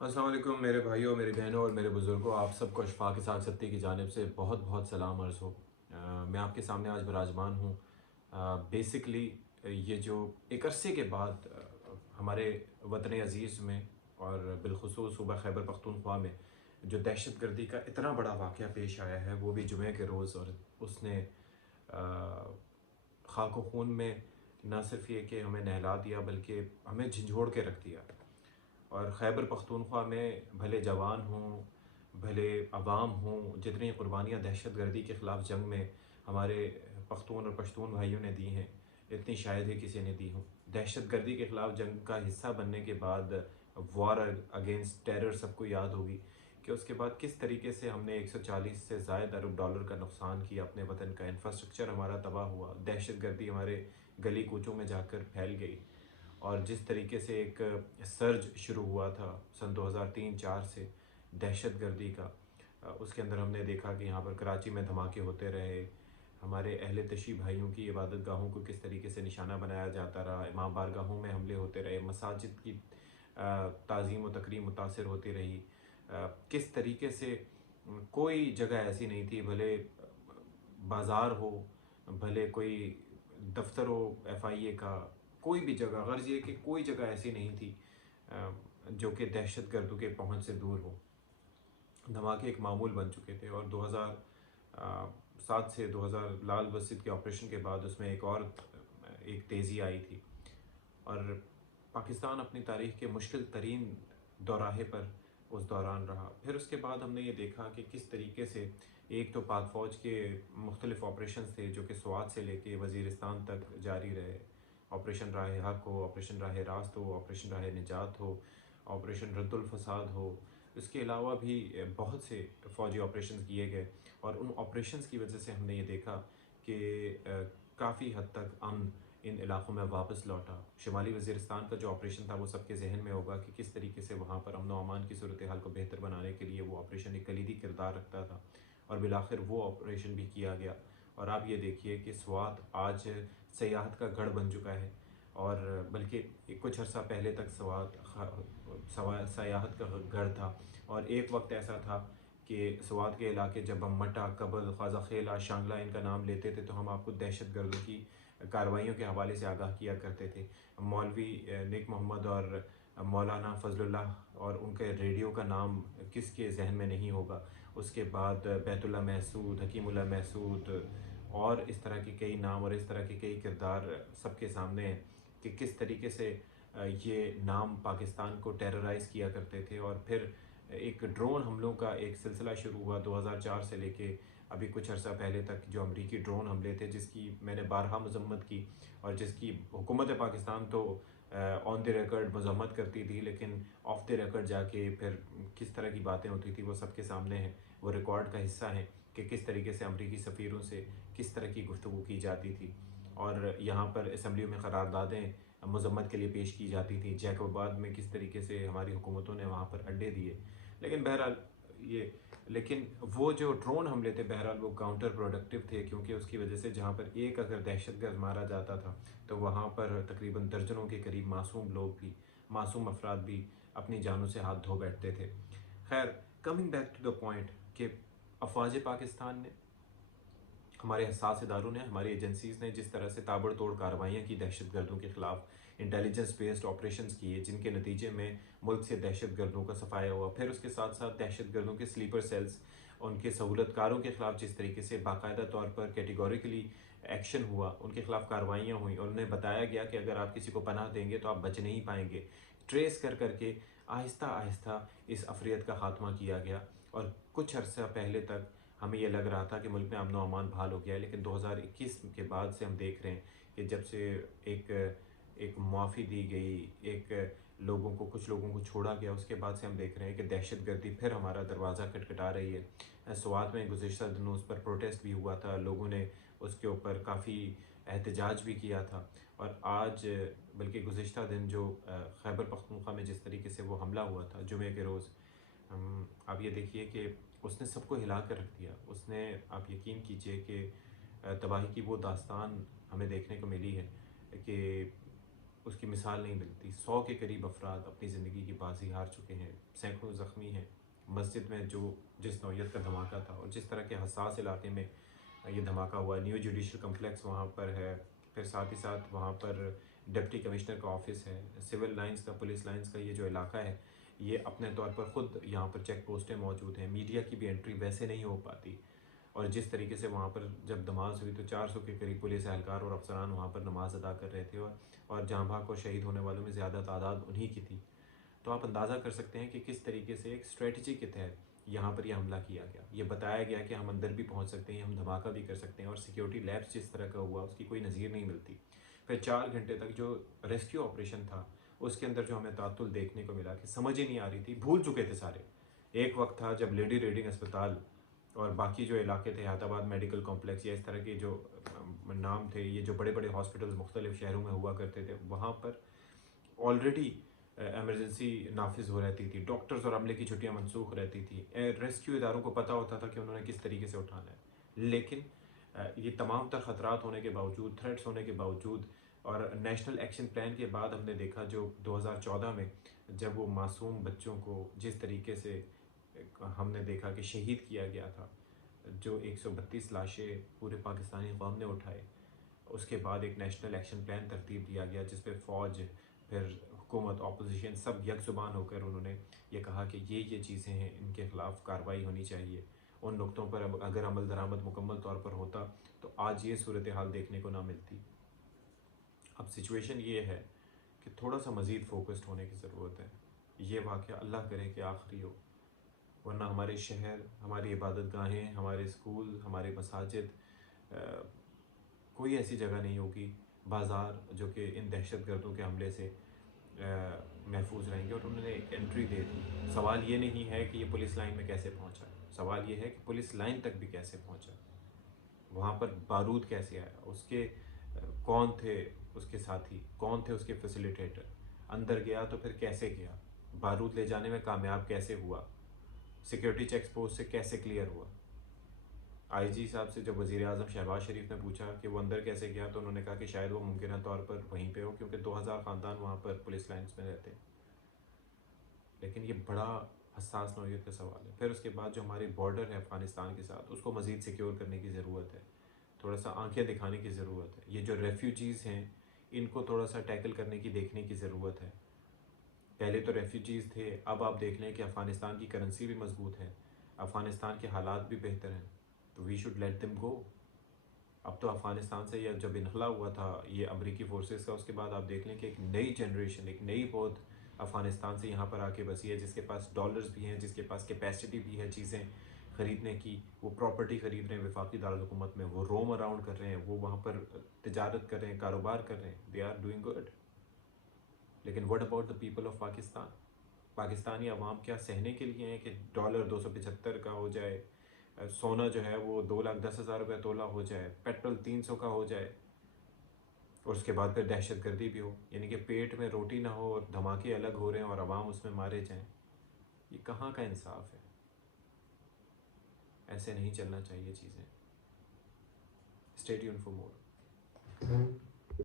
अस्सलाम वालेकुम मेरे भाइयों, मेरी बहनों और मेरे बुज़ुर्गों, आप सबको अशफ़ाक़ इस्हाक़ सत्ती की जानिब से बहुत बहुत सलाम अर्ज़ हो। मैं आपके सामने आज विराजमान हूँ। बेसिकली ये जो एक अरसे के बाद हमारे वतन अज़ीज़ में और बिलख़ुसूस सूबा खैबर पख्तूनख्वा में जो दहशतगर्दी का इतना बड़ा वाक़या पेश आया है, वो भी जुमे के रोज़, और उसने ख़ाक व खून में न सिर्फ़ ये कि हमें नहला दिया बल्कि हमें झंझोड़ के रख दिया। और खैबर पख्तूनख्वा में भले जवान हों, भले अवाम हों, जितनी कुर्बानियाँ दहशतगर्दी के ख़िलाफ़ जंग में हमारे पख्तून और पश्तून भाइयों ने दी हैं, इतनी शायद ही किसी ने दी हों। दहशतगर्दी के ख़िलाफ़ जंग का हिस्सा बनने के बाद वॉर अगेंस्ट टेरर सबको याद होगी कि उसके बाद किस तरीके से हमने 140 से ज़ायद अरब डॉलर का नुकसान किया, अपने वतन का इंफ्रास्ट्रक्चर हमारा तबाह हुआ, दहशतगर्दी हमारे गली कूचों में जाकर फैल गई। और जिस तरीके से एक सर्ज शुरू हुआ था सन 2003-4 से दहशतगर्दी का, उसके अंदर हमने देखा कि यहाँ पर कराची में धमाके होते रहे, हमारे अहले तशी भाइयों की इबादत गाहों को किस तरीके से निशाना बनाया जाता रहा, इमाम बारगाहों में हमले होते रहे, मसाजिद की ताज़ीम व तकरीम मुतासर होती रही। किस तरीके से कोई जगह ऐसी नहीं थी, भले बाज़ार हो, भले कोई दफ्तर हो FIA का, कोई भी जगह, गर्ज ये कि कोई जगह ऐसी नहीं थी जो कि दहशतगर्दों के पहुंच से दूर हो। धमाके एक मामूल बन चुके थे और 2007 से 2000 लाल मस्जिद के ऑपरेशन के बाद उसमें एक तेज़ी आई थी। और पाकिस्तान अपनी तारीख़ के मुश्किल तरीन दौराहे पर उस दौरान रहा। फिर उसके बाद हमने ये देखा कि किस तरीके से एक तो पाक फ़ौज के मुख्तलिफ़ ऑपरेशंस थे जो कि स्वात से लेके वज़ीरिस्तान तक जारी रहे। ऑपरेशन राह हक हो, ऑपरेशन राह रास्त हो, ऑपरेशन राह निजात हो, ऑपरेशन रद्दुल फ़साद हो, इसके अलावा भी बहुत से फ़ौजी ऑपरेशंस किए गए। और उन ऑपरेशंस की वजह से हमने ये देखा कि काफ़ी हद तक अमन इन इलाक़ों में वापस लौटा। शुमाली वज़ीरिस्तान का जो ऑपरेशन था वो सबके ज़हन में होगा कि किस तरीके से वहाँ पर अमन व अमान की सूरत हाल को बेहतर बनाने के लिए वो ऑपरेशन एक कलीदी किरदार रखता था, और बिलाखिर वो ऑपरेशन भी किया गया। और आप ये देखिए कि स्वात आज सयाहत का गढ़ बन चुका है, और बल्कि कुछ अर्सा पहले तक सयाहत का गढ़ था। और एक वक्त ऐसा था कि स्वात के इलाके जब हम मटा, कबल, ख्वाजा खेला, शांगला इनका नाम लेते थे तो हम आपको दहशतगर्दों की कार्रवाइयों के हवाले से आगाह किया करते थे। मौलवी नेक मोहम्मद और मौलाना फजलुल्लाह और उनके रेडियो का नाम किसके जहन में नहीं होगा। उसके बाद बैतुल्लाह महसूद, हकीमुल्लाह महसूद और इस तरह के कई नाम और इस तरह के कई किरदार सबके सामने हैं कि किस तरीके से ये नाम पाकिस्तान को टेरराइज़ किया करते थे। और फिर एक ड्रोन हमलों का एक सिलसिला शुरू हुआ 2004 से लेके अभी कुछ अर्सा पहले तक, जो अमरीकी ड्रोन हमले थे जिसकी मैंने बारहा मजम्मत की, और जिसकी हुकूमत पाकिस्तान तो ऑन द रिकॉर्ड मजम्मत करती थी, लेकिन ऑफ द रिकॉर्ड जाके फिर किस तरह की बातें होती थी वो सबके सामने है, वो रिकॉर्ड का हिस्सा है कि किस तरीके से अमरीकी सफ़ीरों से किस तरह की गुफ्तगू की जाती थी। और यहाँ पर असम्बलियों में करारदादें मजम्मत के लिए पेश की जाती थी। जैकोबाद में किस तरीके से हमारी हुकूमतों ने वहाँ पर अड्डे दिए। लेकिन बहरहाल ये लेकिन वो जो ड्रोन हमले थे बहरहाल वो काउंटर प्रोडक्टिव थे, क्योंकि उसकी वजह से जहाँ पर एक अगर दहशतगर्द मारा जाता था तो वहाँ पर तकरीबन दर्जनों के करीब मासूम लोग भी, मासूम अफराद भी अपनी जानों से हाथ धो बैठते थे। खैर, coming back to the point कि अफवाज पाकिस्तान ने, हमारे हसास इदारों ने, हमारी एजेंसीज़ ने जिस तरह से ताबड़तोड़ कार्रवाइयाँ की दहशतगर्दों के ख़िलाफ़, इंटेलिजेंस बेस्ड ऑपरेशंस किए जिनके नतीजे में मुल्क से दहशतगर्दों का सफाया हुआ। फिर उसके साथ साथ दहशतगर्दों के स्लीपर सेल्स, उनके सहूलतकारों के ख़िलाफ़ जिस तरीके से बाकायदा तौर पर कैटेगोरिकली एक्शन हुआ, उनके ख़िलाफ़ कार्रवाइयाँ हुई और उन्हें बताया गया कि अगर आप किसी को पनाह देंगे तो आप बच नहीं पाएंगे। ट्रेस कर करके आहिस्ता आहिस्ता इस अफरियत का ख़ात्मा किया गया। और कुछ अर्सा पहले तक हमें ये लग रहा था कि मुल्क में अमन व अमान बहाल हो गया है, लेकिन 2021 के बाद से हम देख रहे हैं कि जब से एक एक मुआफ़ी दी गई, एक लोगों को, कुछ लोगों को छोड़ा गया, उसके बाद से हम देख रहे हैं कि दहशतगर्दी फिर हमारा दरवाज़ा खटखटा रही है। स्वात में गुज़िश्ता दिनों उस पर प्रोटेस्ट भी हुआ था, लोगों ने उसके ऊपर काफ़ी एहतजाज भी किया था। और आज बल्कि गुज़िश्ता दिन जो खैबर पख्तूनख्वा में जिस तरीके से वो हमला हुआ था जुमे के रोज़, आप ये देखिए कि उसने सबको हिला कर रख दिया। उसने, आप यकीन कीजिए कि तबाही की वो दास्तान हमें देखने को मिली है कि اس کی مثال نہیں ملتی. 100 کے قریب افراد اپنی زندگی کی بازی ہار چکے ہیں, سینکڑوں زخمی ہیں. مسجد میں جس نوعیت کا دھماکہ تھا اور جس طرح کے حساس علاقے میں یہ دھماکہ ہوا, نیو جوڈیشل کمپلیکس وہاں پر ہے, پھر ساتھ ہی ساتھ وہاں پر ڈپٹی کمشنر کا آفس ہے, سول لائنز کا, پولیس لائنز کا یہ جو علاقہ ہے یہ اپنے طور پر خود یہاں پر چیک پوسٹیں موجود ہیں, میڈیا کی بھی انٹری ویسے نہیں ہو پاتی. اور جس طریقے سے وہاں پر جب نماز ہوئی تو 400 کے قریب پولیس اہلکار اور افسران وہاں پر نماز ادا کر رہے تھے, اور جہاں بھاگ اور شہید ہونے والوں میں زیادہ تعداد انہی کی تھی. تو آپ اندازہ کر سکتے ہیں کہ کس طریقے سے ایک اسٹریٹجی کے تحت یہاں پر یہ حملہ کیا گیا. یہ بتایا گیا کہ ہم اندر بھی پہنچ سکتے ہیں, ہم دھماکہ بھی کر سکتے ہیں, اور سیکیورٹی لیپس جس طرح کا ہوا اس کی کوئی نظیر نہیں ملتی. پھر 4 گھنٹے تک جو ریسکیو آپریشن تھا اس کے اندر جو ہمیں تعطل دیکھنے کو ملا کہ سمجھ ہی نہیں آ رہی تھی, بھول چکے تھے سارے. ایک وقت تھا جب لیڈی ریڈنگ اسپتال اور باقی جو علاقے تھے, حیات آباد میڈیکل کمپلیکس یا اس طرح کے جو نام تھے, یہ جو بڑے بڑے ہاسپٹلز مختلف شہروں میں ہوا کرتے تھے, وہاں پر آلریڈی ایمرجنسی نافذ ہو رہتی تھی, ڈاکٹرز اور عملے کی چھٹیاں منسوخ رہتی تھی. ریسکیو اداروں کو پتہ ہوتا تھا کہ انہوں نے کس طریقے سے اٹھانا ہے. لیکن یہ تمام تر خطرات ہونے کے باوجود, تھریٹس ہونے کے باوجود, اور نیشنل ایکشن پلان کے بعد ہم نے دیکھا جو 2014 میں جب وہ معصوم بچوں کو جس طریقے سے ہم نے دیکھا کہ شہید کیا گیا تھا, جو 132 لاشیں پورے پاکستانی قوم نے اٹھائے, اس کے بعد ایک نیشنل ایکشن پلان ترتیب دیا گیا جس پہ فوج, پھر حکومت, اپوزیشن سب یک زبان ہو کر انہوں نے یہ کہا کہ یہ چیزیں ہیں, ان کے خلاف کارروائی ہونی چاہیے. ان نقطوں پر اگر عمل درآمد مکمل طور پر ہوتا تو آج یہ صورتحال دیکھنے کو نہ ملتی. اب سچویشن یہ ہے کہ تھوڑا سا مزید فوکسڈ ہونے کی ضرورت ہے. یہ واقعہ اللہ کرے کہ آخری ہو, ورنہ ہمارے شہر, ہماری عبادت گاہیں, ہمارے اسکول, ہمارے مساجد, کوئی ایسی جگہ نہیں ہوگی, بازار, جو کہ ان دہشت گردوں کے حملے سے محفوظ رہیں گے. اور انہوں نے ایک انٹری دے دی. سوال یہ نہیں ہے کہ یہ پولیس لائن میں کیسے پہنچا, سوال یہ ہے کہ پولیس لائن تک بھی کیسے پہنچا, وہاں پر بارود کیسے آیا, اس کے کون تھے اس کے ساتھی, کون تھے اس کے فیسیلیٹیٹر, اندر گیا تو پھر کیسے گیا, بارود لے جانے میں کامیاب کیسے ہوا, سیکیورٹی چیک پوسٹ سے کیسے کلیئر ہوا. آئی جی صاحب سے جب وزیر اعظم شہباز شریف نے پوچھا کہ وہ اندر کیسے گیا تو انہوں نے کہا کہ شاید وہ ممکنہ طور پر وہیں پہ ہو, کیونکہ 2000 خاندان وہاں پر پولیس لائنز میں رہتے ہیں. لیکن یہ بڑا حساس نوعیت کا سوال ہے. پھر اس کے بعد جو ہماری بارڈر ہے افغانستان کے ساتھ, اس کو مزید سیکیور کرنے کی ضرورت ہے, تھوڑا سا آنکھیں دکھانے کی ضرورت ہے. یہ جو ریفیوجیز ہیں ان کو تھوڑا سا ٹیکل کرنے کی, دیکھنے کی ضرورت ہے. پہلے تو ریفیوجیز تھے, اب آپ دیکھ لیں کہ افغانستان کی کرنسی بھی مضبوط ہے, افغانستان کے حالات بھی بہتر ہیں, تو we should let them go. اب تو افغانستان سے یہ جب انخلا ہوا تھا یہ امریکی فورسز کا, اس کے بعد آپ دیکھ لیں کہ ایک نئی جنریشن, ایک نئی بہت افغانستان سے یہاں پر آ کے بسی ہے, جس کے پاس ڈالرز بھی ہیں, جس کے پاس کیپیسٹی بھی ہے چیزیں خریدنے کی, وہ پراپرٹی خرید رہے ہیں وفاقی دارالحکومت میں, وہ روم اراؤنڈ کر رہے ہیں, وہ وہاں پر تجارت کر رہے ہیں, کاروبار کر رہے ہیں, دے آر ڈوئنگ گڈ. لیکن what about the people of Pakistan, Pakistani عوام کیا سہنے کے لیے ہیں کہ ڈالر 275 کا ہو جائے, سونا جو ہے وہ 2,10,000 روپے تولہ ہو جائے, پیٹرول 300 کا ہو جائے, اور اس کے بعد پھر دہشت گردی بھی ہو, یعنی کہ پیٹ میں روٹی نہ ہو اور دھماکے الگ ہو رہے ہیں اور عوام اس میں مارے جائیں. یہ کہاں کا انصاف ہے؟ ایسے نہیں چلنا چاہیے چیزیں. Stay tuned for more.